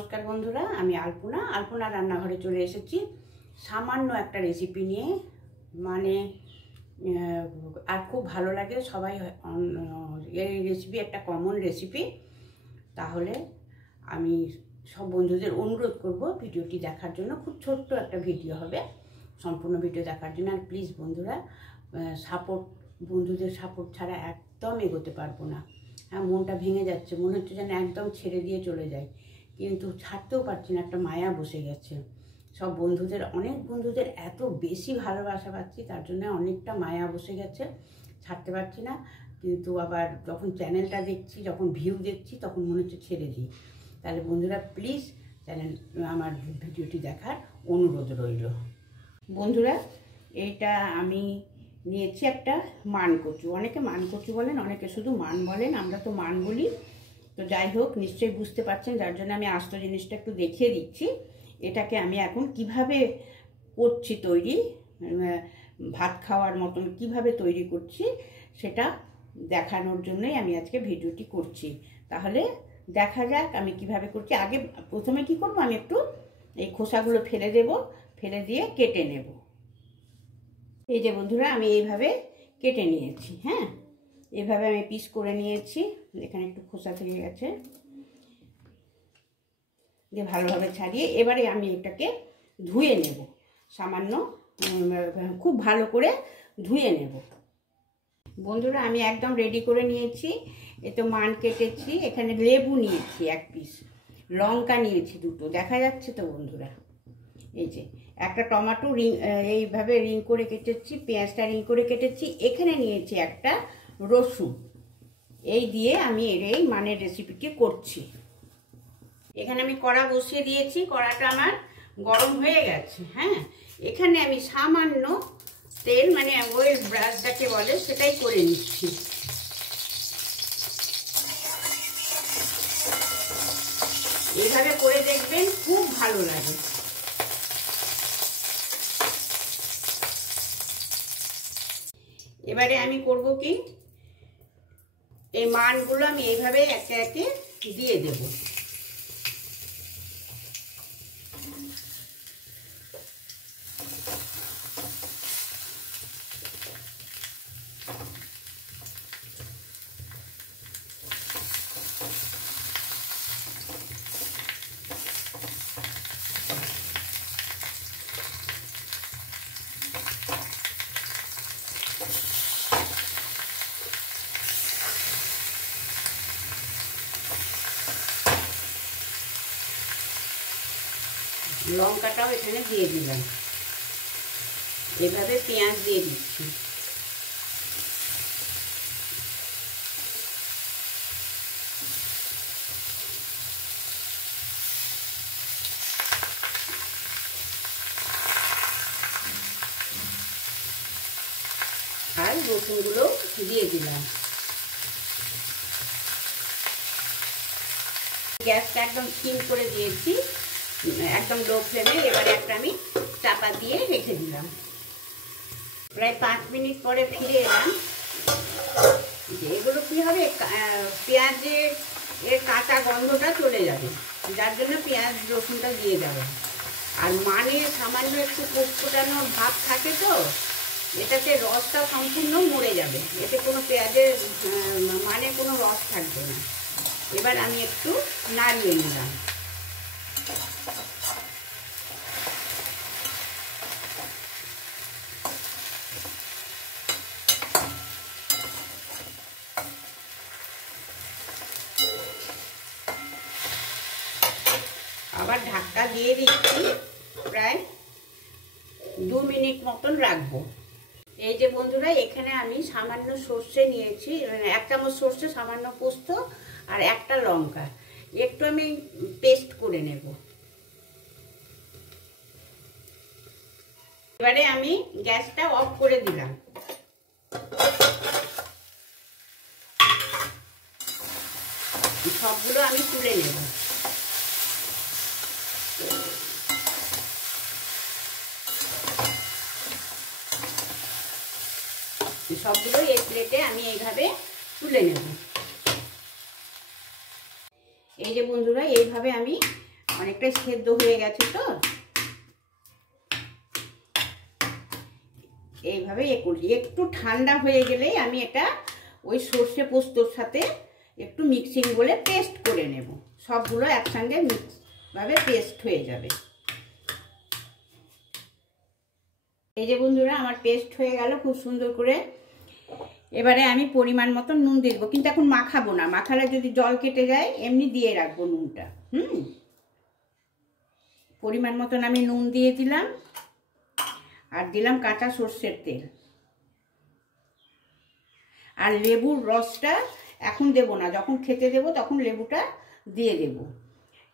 नमस्कार बंधुरा आमी आलपना रान्नाघरे चले एसेछि सामान्य एक रेसिपि निये माने आर खूब भालो लागे सबाई এই रेसिपि एक कमन रेसिपि ताहले आमी सब बंधुदेर अनुरोध करब भिडियोटी देखार जोन्नो खूब छोट्ट एक भिडियो होबे सम्पूर्ण भिडियो देखार जोन्नो आर प्लिज बंधुरा सापोर्ट बंधुदेर सापोर्ट छाड़ा एकदम एगोते पारबो ना। हाँ मनटा भेंगे जाच्छे मने हच्छे जेन एकदम छेड़े दिए चले जाए किन्तु छाड़तेও पारछि ना, एकटा माया बसे गेছে। सब बंधुदेर अनेक बंधुदेर एत बेशी भालोबासा पाচ্ছি तार जन्य अनेकटा माया बसे गेছে, छाड़ते पारछि ना। किन्तु आबार जखन चैनलटा देखछि जखन भिउ देखछि तखन मने हच्छे छेड़े दिই। ताहले बंधुरा प्लिज चैनल आमार भिडियोटी देखार अनुरोध रइल। बंधुरा এইটা আমি নিয়েছি একটা মান কচু, অনেকে মান কচু বলেন, অনেকে শুধু মান বলেন, আমরা তো মান বলি। তো যাই হোক নিশ্চয়ই বুঝতে পারছেন, যার জন্য আমি আস্ত জিনিসটা একটু দেখিয়ে দিচ্ছি। এটাকে আমি এখন কিভাবে করছি তৈরি, ভাত খাওয়ার মতন কিভাবে তৈরি করছি সেটা দেখানোর জন্যই আমি আজকে ভিডিওটি করছি। তাহলে দেখা যাক আমি কিভাবে করছি। আগে প্রথমে কি করব, আমি একটু এই খোসাগুলো ফেলে দেব, ফেলে দিয়ে কেটে নেব। এই যে বন্ধুরা আমি এইভাবে কেটে নিয়েছি। হ্যাঁ, এইভাবে আমি পিস করে নিয়েছি। এখানে একটু খোসা থেকে গেছে, দিয়ে ভালোভাবে ছাড়িয়ে এবারে আমি এটাকে ধুয়ে নেব। সামান্য খুব ভালো করে ধুয়ে নেব। বন্ধুরা আমি একদম রেডি করে নিয়েছি। এ তো মান কেটেছি, এখানে লেবু নিয়েছি এক পিস, লঙ্কা নিয়েছি দুটো, দেখা যাচ্ছে তো বন্ধুরা। এই যে একটা টমেটো রিং এইভাবে রিং করে কেটেছি, পেঁয়াজটা রিং করে কেটেছি, এখানে নিয়েছি একটা রসুন। এই দিয়ে আমি এই মানের রেসিপিটি করছি। এখানে আমি কড়া বসিয়ে দিয়েছি, কড়াটা আমার গরম হয়ে গেছে। হ্যাঁ, এখানে আমি সামান্য তেল মানে অয়েল ব্রাশ যাকে বলে সেটাই করে নিচ্ছি। এইভাবে করে দেখবেন খুব ভালো লাগে। এবারে আমি করব কি, এই মানগুলো আমি এইভাবে একে একে দিয়ে দেব। লঙ্কাটাও এখানে দিয়ে দিলাম, এভাবে পেঁয়াজ দিয়ে দিচ্ছি। আর রসুনগুলো দিয়ে দিলাম। গ্যাসটা একদম সিম করে দিয়েছি, একদম লো ফ্লেমে। এবারে একটা আমি চাপা দিয়ে রেখে দিলাম। প্রায় 5 মিনিট পরে ফিরে এলাম। এগুলো কি হবে, পেঁয়াজের কাঁচা গন্ধটা চলে যাবে, যার জন্য পেঁয়াজ রসুনটা দিয়ে দেবো। আর মানে সামান্য একটু কোটকোটানো ভাব থাকে, তো এটাতে রসটা সম্পূর্ণ মরে যাবে, এতে কোনো পেঁয়াজের মানে কোনো রস থাকবে না। এবার আমি একটু নাড়িয়ে নিলাম। আবার ঢাকা দিয়ে দিচ্ছি, প্রায় 2 মিনিট মতন রাখবো। এই যে বন্ধুরা এখানে আমি সামান্য সর্ষে নিয়েছি, 1 চামচ সর্ষে, সামান্য পোস্ত আর একটা লঙ্কা, একটু আমি পেস্ট করে নেব। এবারে আমি গ্যাসটা অফ করে দিলাম। সবগুলো আমি তুলে নেব। সবগুলো এই প্লেটে আমি এইভাবে তুলে নেব। এই যে বন্ধুরা এইভাবে আমি অনেকটাই সেদ্ধ হয়ে গেছে তো, এইভাবে করি। একটু ঠান্ডা হয়ে গেলেই আমি এটা ওই সর্ষে পোস্তর সাথে একটু মিক্সিং বলে পেস্ট করে নেব। সবগুলো একসঙ্গে মিক্সভাবে পেস্ট হয়ে যাবে। এই যে বন্ধুরা, আমার পেস্ট হয়ে গেল খুব সুন্দর করে। এবারে আমি পরিমাণ মতো নুন দিয়ে দেবো, কিন্তু এখন মাখাবো না, মাখালে যদি জল কেটে যায় এমনি দিয়ে রাখবো নুনটা। পরিমাণ মতন আমি নুন দিয়ে দিলাম, আর দিলাম কাঁচা সর্ষের তেল। আর লেবুর রসটা এখন দেব না, যখন খেতে দেব তখন লেবুটা দিয়ে দেব।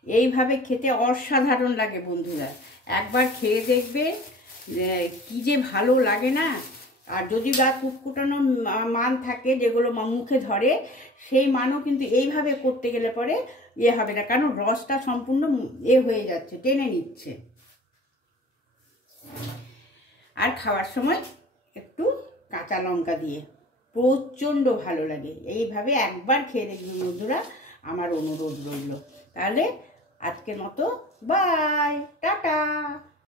এইভাবে খেতে অসাধারণ লাগে বন্ধুরা, একবার খেয়ে দেখবে কি যে ভালো লাগে না। আর যদি গা কুটকুটানো মান থাকে, যেগুলো মুখে ধরে, সেই মানও কিন্তু এইভাবে করতে গেলে পরে হবে না, কারণ রসটা সম্পূর্ণ হয়ে যাচ্ছে, টেনে নিচ্ছে। আর খাওয়ার সময় একটু কাঁচা লঙ্কা দিয়ে প্রচণ্ড ভালো লাগে। এইভাবে একবার খেয়ে দেখবেন বন্ধুরা, আমার অনুরোধ রইল। তাহলে আজকের মতো বাই, টাটা।